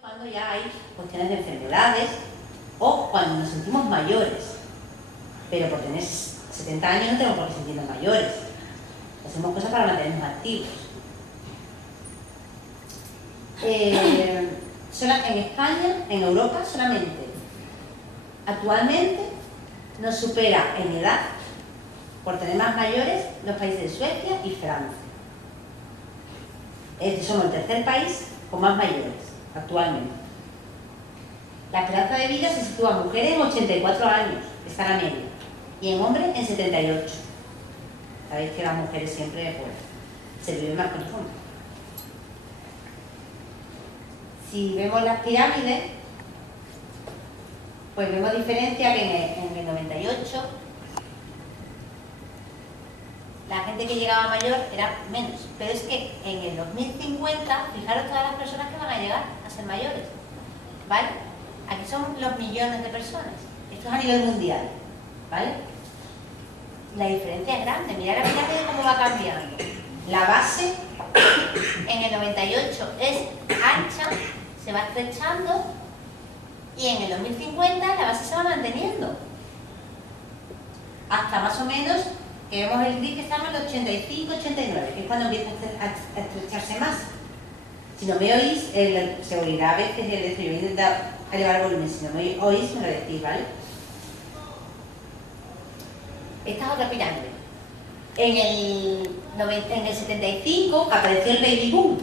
Cuando ya hay cuestiones de enfermedades o cuando nos sentimos mayores, pero por tener 70 años no tenemos por qué sentirnos mayores. Hacemos cosas para mantenernos activos. En España, en Europa, solamente actualmente nos supera en edad, por tener más mayores, los países de Suecia y Francia. Somos el tercer país con más mayores actualmente. La esperanza de vida se sitúa en mujeres en 84 años, esta es la media, y en hombres en 78. Sabéis que las mujeres siempre se viven más con hombres. Si vemos las pirámides, pues vemos diferencia que en el 98 la gente que llegaba mayor era menos, pero es que en el 2050, fijaros todas las personas que van a llegar a ser mayores, ¿vale? Aquí son los millones de personas, esto es a nivel mundial, ¿vale? La diferencia es grande, mirad la pirámide cómo va cambiando. La base en el 98 es ancha, se va estrechando, y en el 2050 la base se va manteniendo, hasta más o menos que vemos el gris que estamos en el 85-89, que es cuando empieza a estrecharse más. Si no me oís, se oirá a veces el esto, yo voy a intentar elevar el volumen, si no me oís me lo decís, ¿vale? Esta es otra pirámide. En el 75 apareció el baby boom,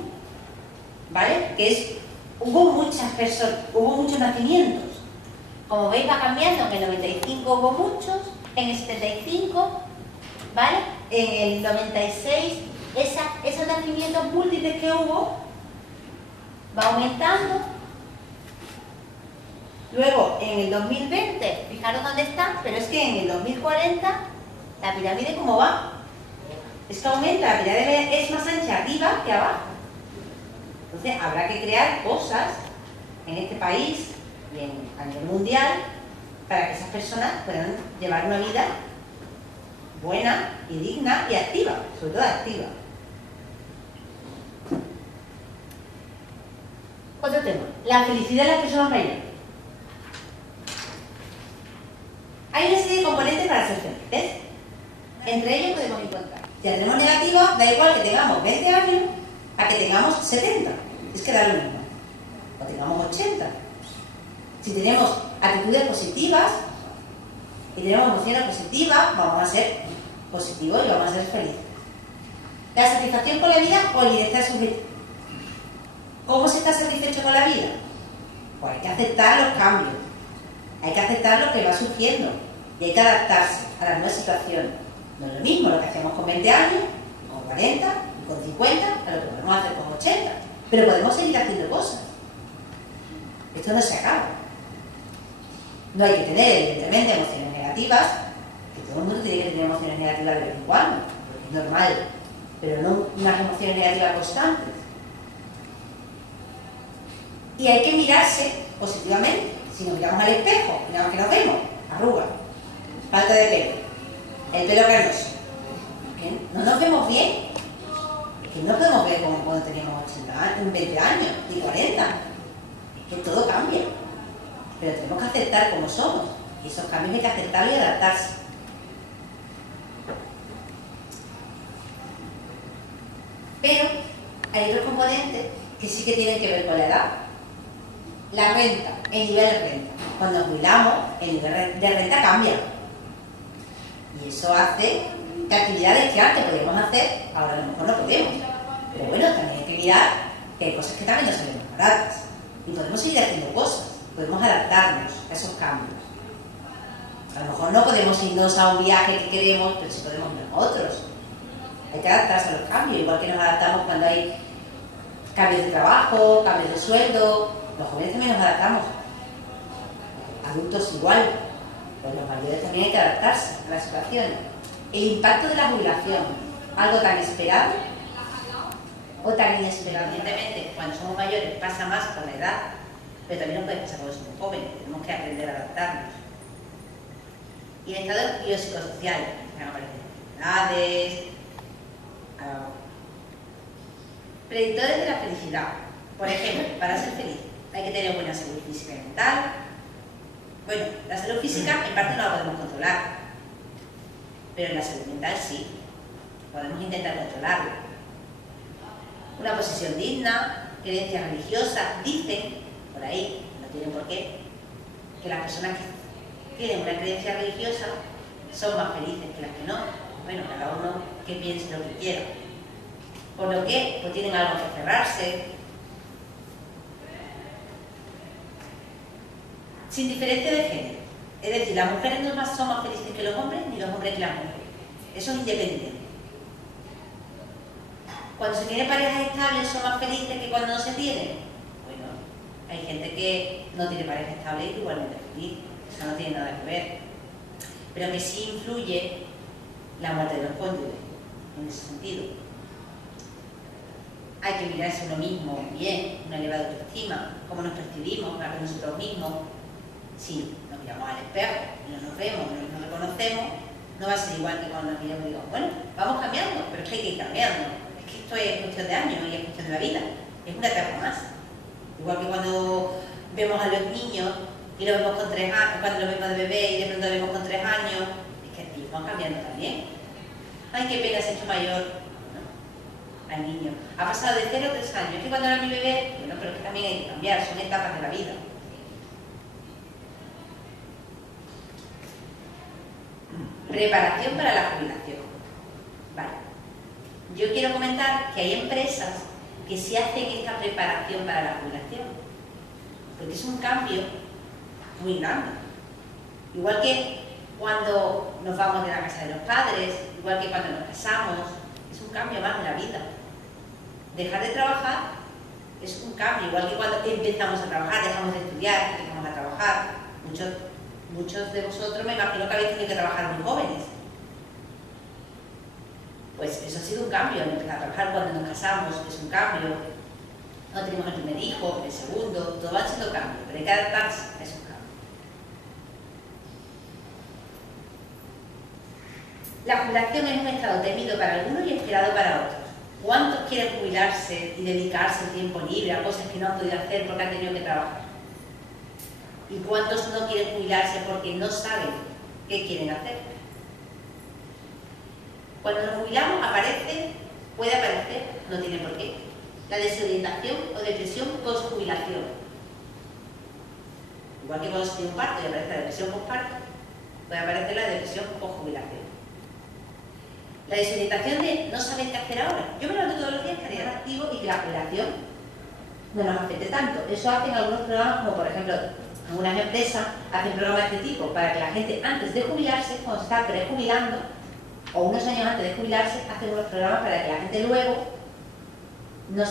¿vale? Que es, hubo muchos nacimientos. Como veis va cambiando, en el 95 hubo muchos, en el 75, ¿vale? En el 96, esos nacimientos múltiples que hubo, va aumentando. Luego, en el 2020, fijaros dónde está, pero es que en el 2040, la pirámide, ¿cómo va? Es que aumenta, la pirámide es más ancha arriba que abajo. Entonces, habrá que crear cosas en este país y a nivel mundial para que esas personas puedan llevar una vida buena y digna y activa, sobre todo activa. Otro tema, la felicidad de las personas mayores. Hay una serie de componentes para ser felices. Entre ellos podemos encontrar, si la tenemos negativa, da igual que tengamos 20 años a que tengamos 70. Es que da lo mismo. O tengamos 80. Si tenemos actitudes positivas y tenemos emociones positivas, vamos a ser positivos y vamos a ser felices. La satisfacción con la vida o el bienestar subjetivo. ¿Cómo se está satisfecho con la vida? Pues hay que aceptar los cambios, hay que aceptar lo que va surgiendo y hay que adaptarse a las nuevas situaciones. No es lo mismo lo que hacemos con 20 años, con 40, con 50, a lo que podemos hacer con 80, pero podemos seguir haciendo cosas. Esto no se acaba. No hay que tener, evidentemente, emociones negativas, que todo el mundo tiene que tener emociones negativas de vez en cuando, porque es normal, pero no unas emociones negativas constantes. Y hay que mirarse positivamente. Si nos miramos al espejo, miramos que nos vemos, arrugas, falta de pelo, el pelo canoso, no nos vemos bien, es que no podemos ver como cuando teníamos 20 años, ni 40, es que todo cambia, pero tenemos que aceptar como somos, y esos cambios hay que aceptarlos y adaptarse. Pero hay otros componentes que sí que tienen que ver con la edad. La renta, el nivel de renta. Cuando nos jubilamos, el nivel de renta cambia. Y eso hace que actividades que antes podíamos hacer, ahora a lo mejor no podemos. Pero bueno, también hay que mirar que hay cosas que también nos salen más baratas. Y podemos seguir haciendo cosas, podemos adaptarnos a esos cambios. A lo mejor no podemos irnos a un viaje que queremos, pero sí podemos ir a otros. Hay que adaptarse a los cambios, igual que nos adaptamos cuando hay cambios de trabajo, cambios de sueldo. Los jóvenes también nos adaptamos, adultos igual, pues los mayores también hay que adaptarse a las situaciones. El impacto de la jubilación, algo tan esperado o tan inesperado. Evidentemente, cuando somos mayores pasa más con la edad, pero también nos puede pasar cuando somos jóvenes, tenemos que aprender a adaptarnos. Y el estado y lo psicosocial, van a aparecer enfermedades, predictores de la felicidad. Por ejemplo, para ser feliz, hay que tener buena salud física y mental. Bueno, la salud física en parte no la podemos controlar, pero la salud mental sí, podemos intentar controlarla. Una posesión digna, creencias religiosas, dicen, por ahí, no tienen por qué, que las personas que tienen una creencia religiosa son más felices que las que no. Bueno, cada uno que piense lo que quiera. Por lo que, pues tienen algo que aferrarse. Sin diferencia de género. Es decir, las mujeres no son más felices que los hombres, ni los hombres que las mujeres. Eso es independiente. Cuando se tiene parejas estables, ¿son más felices que cuando no se tienen? Bueno, hay gente que no tiene pareja estable y igualmente feliz. Eso no tiene nada que ver. Pero que sí influye la muerte de los cónyuges, en ese sentido. Hay que mirarse a uno mismo bien, una elevada autoestima, cómo nos percibimos a nosotros mismos. Si nos miramos al espejo y no nos vemos, no nos reconocemos, no va a ser igual que cuando nos miramos y digamos, bueno, vamos cambiando, pero es que hay que ir cambiando. Es que esto es cuestión de años y es cuestión de la vida. Es una etapa más. Igual que cuando vemos a los niños y lo vemos con 3 años, cuando lo vemos de bebé y de pronto lo vemos con 3 años, es que ellos van cambiando también. Ay, qué pena, se ha hecho mayor. No, al niño. Ha pasado de 0 a 3 años. Es que cuando era mi bebé, bueno, pero es que también hay que cambiar, son etapas de la vida. Preparación para la jubilación. Vale. Yo quiero comentar que hay empresas que sí hacen esta preparación para la jubilación, porque es un cambio muy grande. Igual que cuando nos vamos de la casa de los padres, igual que cuando nos casamos, es un cambio más de la vida. Dejar de trabajar es un cambio, igual que cuando empezamos a trabajar, dejamos de estudiar, empezamos a trabajar. Muchos de vosotros me imagino que habéis tenido que trabajar muy jóvenes. Pues eso ha sido un cambio, empezar a trabajar cuando nos casamos, es un cambio. No tenemos el primer hijo, el segundo, todo ha sido cambio, pero hay que adaptarse a esos cambios. La jubilación es un estado temido para algunos y esperado para otros. ¿Cuántos quieren jubilarse y dedicarse el tiempo libre a cosas que no han podido hacer porque han tenido que trabajar? ¿Y cuántos no quieren jubilarse porque no saben qué quieren hacer? Cuando nos jubilamos puede aparecer, no tiene por qué, la desorientación o depresión post-jubilación. Igual que cuando se tiene un parto y aparece la depresión post-parto, puede aparecer la depresión post-jubilación. La desorientación de no saber qué hacer ahora. Yo me levanto todos los días que haría activo y que la jubilación no nos afecte tanto. Eso hacen algunos programas, como por ejemplo, algunas empresas hacen programas de este tipo para que la gente antes de jubilarse, cuando se está prejubilando, o unos años antes de jubilarse, hacen unos programas para que la gente luego no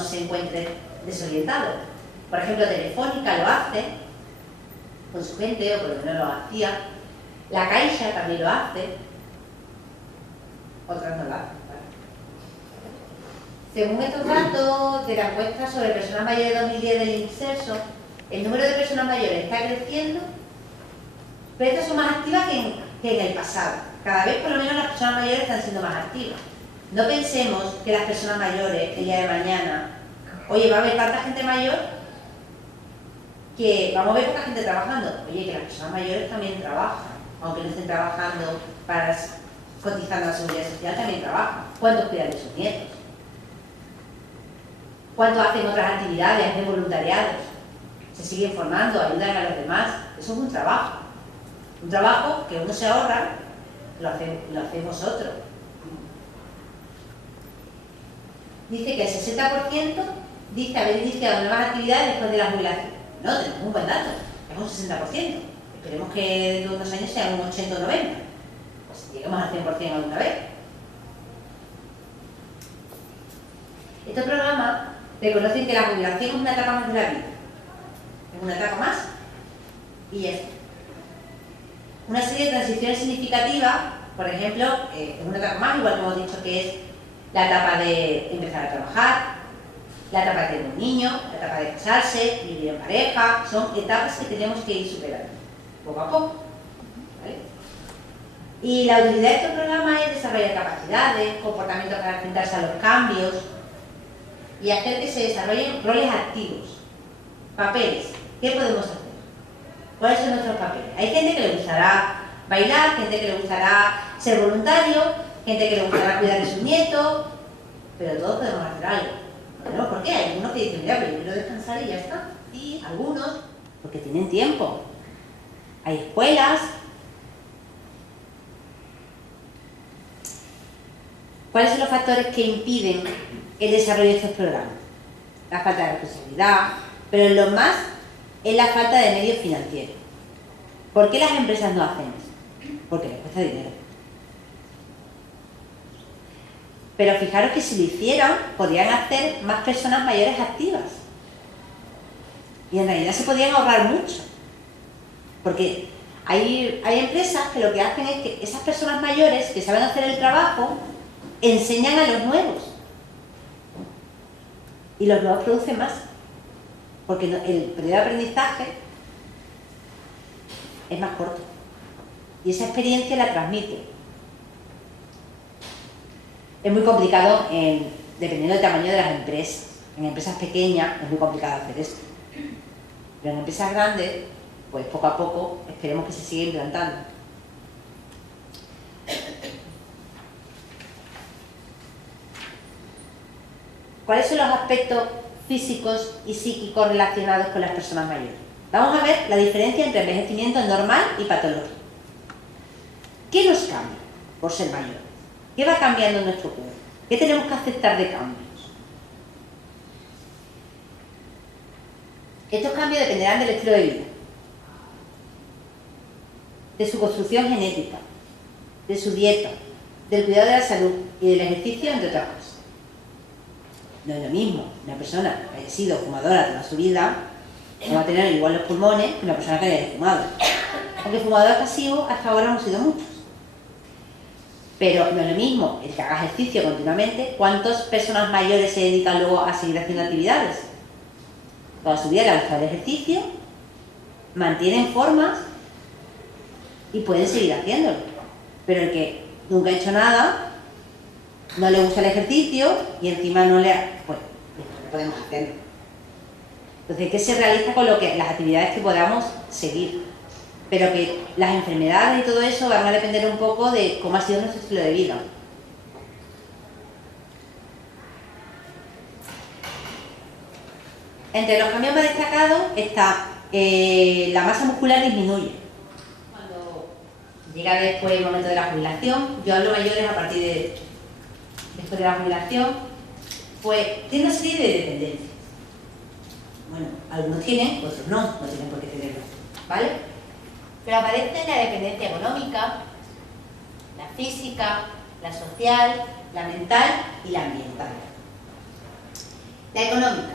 se encuentre desorientado. Por ejemplo, Telefónica lo hace con su gente, o por lo menos lo hacía. La Caixa también lo hace. Otras no lo hacen. ¿Vale? Según estos datos de la encuesta sobre personas mayores de 2010 del INSERSO, el número de personas mayores está creciendo, pero estas son más activas que en el pasado. Cada vez por lo menos las personas mayores están siendo más activas. No pensemos que las personas mayores el día de mañana, oye, va a haber tanta gente mayor que vamos a ver poca gente trabajando. Oye, que las personas mayores también trabajan, aunque no estén trabajando para cotizando a la seguridad social, también trabajan. ¿Cuántos cuidan de sus nietos? ¿Cuántos hacen otras actividades, hacen voluntariados? Se siguen formando, ayudan a los demás. Eso es un trabajo. Un trabajo que uno se ahorra, lo hacéis vosotros. Dice que el 60% dice haber iniciado nuevas actividades después de la jubilación. No, tenemos un buen dato, es un 60%. Esperemos que dentro de unos años sean un 80 o 90%. Pues lleguemos al 100% alguna vez. Estos programas reconocen que la jubilación es una etapa más de la vida. Es una etapa más y es una serie de transiciones significativas. Por ejemplo, es una etapa más, igual que hemos dicho que es la etapa de empezar a trabajar, la etapa de tener un niño, la etapa de casarse, vivir en pareja. Son etapas que tenemos que ir superando poco a poco, ¿vale? Y la utilidad de estos programas es desarrollar capacidades, comportamientos para enfrentarse a los cambios y hacer que se desarrollen roles activos. Papeles. ¿Qué podemos hacer? ¿Cuáles son nuestros papeles? Hay gente que le gustará bailar, gente que le gustará ser voluntario, gente que le gustará cuidar de sus nietos, pero todos podemos hacer algo. No tenemos por qué. Hay algunos que dicen, mira, pero yo quiero descansar y ya está. Sí, algunos, porque tienen tiempo. Hay escuelas. ¿Cuáles son los factores que impiden el desarrollo de estos programas? La falta de responsabilidad, pero en lo más es la falta de medios financieros. ¿Por qué las empresas no hacen eso? Porque les cuesta dinero. Pero fijaros que si lo hicieran, podrían hacer más personas mayores activas. Y en realidad se podrían ahorrar mucho. Porque hay empresas que lo que hacen es que esas personas mayores que saben hacer el trabajo enseñan a los nuevos. Y los nuevos producen más. Porque el periodo de aprendizaje es más corto. Y esa experiencia la transmite. Es muy complicado, dependiendo del tamaño de las empresas. En empresas pequeñas es muy complicado hacer esto. Pero en empresas grandes, pues poco a poco esperemos que se siga implantando. ¿Cuáles son los aspectos físicos y psíquicos relacionados con las personas mayores? Vamos a ver la diferencia entre envejecimiento normal y patológico. ¿Qué nos cambia por ser mayores? ¿Qué va cambiando en nuestro cuerpo? ¿Qué tenemos que aceptar de cambios? Estos cambios dependerán del estilo de vida, de su construcción genética, de su dieta, del cuidado de la salud y del ejercicio, entre otras cosas. No es lo mismo una persona que haya sido fumadora toda su vida, no va a tener igual los pulmones que una persona que haya fumado. Aunque fumadores pasivos hasta ahora hemos sido muchos. Pero no es lo mismo el que haga ejercicio continuamente. ¿Cuántas personas mayores se dedican luego a seguir haciendo actividades? Toda su vida le gusta el ejercicio, mantienen formas y pueden seguir haciéndolo. Pero el que nunca ha hecho nada, no le gusta el ejercicio y encima no le... Pues no podemos hacerlo. Entonces, ¿qué se realiza con las actividades que podamos seguir? Pero que las enfermedades y todo eso van a depender un poco de cómo ha sido nuestro estilo de vida. Entre los cambios más destacados está la masa muscular disminuye. Cuando llega después el momento de la jubilación, yo hablo mayores a partir de después de la jubilación, pues tiene una serie de dependencias. Bueno, algunos tienen, otros no tienen por qué tenerlo, ¿vale? Pero aparece la dependencia económica, la física, la social, la mental y la ambiental. La económica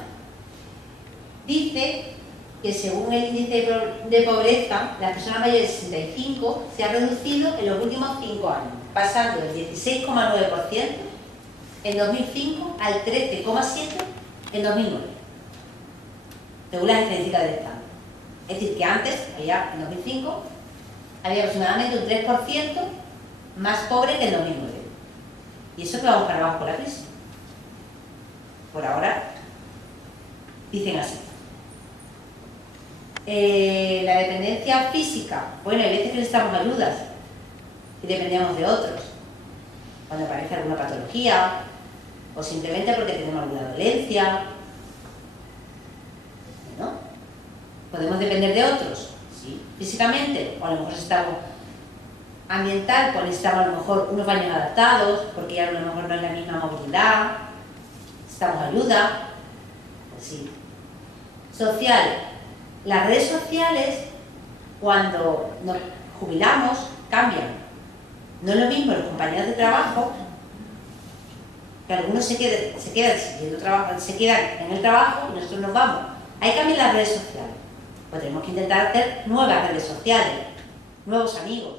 dice que según el índice de pobreza, las personas mayores de 65 se ha reducido en los últimos 5 años, pasando del 16,9% en 2005 al 13,7% en 2009, según las estadísticas del Estado. Es decir, que antes, allá en 2005, había aproximadamente un 3% más pobre que en 2009. Y eso que vamos para abajo con la crisis. Por ahora, dicen así. La dependencia física. Bueno, hay veces que necesitamos ayudas y dependemos de otros. Cuando aparece alguna patología o simplemente porque tenemos alguna dolencia. ¿No? ¿Podemos depender de otros? Sí. Físicamente, o a lo mejor necesitamos ambiental, pues necesitamos a lo mejor unos baños adaptados, porque ya a lo mejor no es la misma movilidad, necesitamos ayuda, pues sí. Social. Las redes sociales, cuando nos jubilamos, cambian. No es lo mismo los compañeros de trabajo, que algunos se quedan en el trabajo y nosotros nos vamos. Hay que cambiar las redes sociales. Pues tenemos que intentar hacer nuevas redes sociales, nuevos amigos.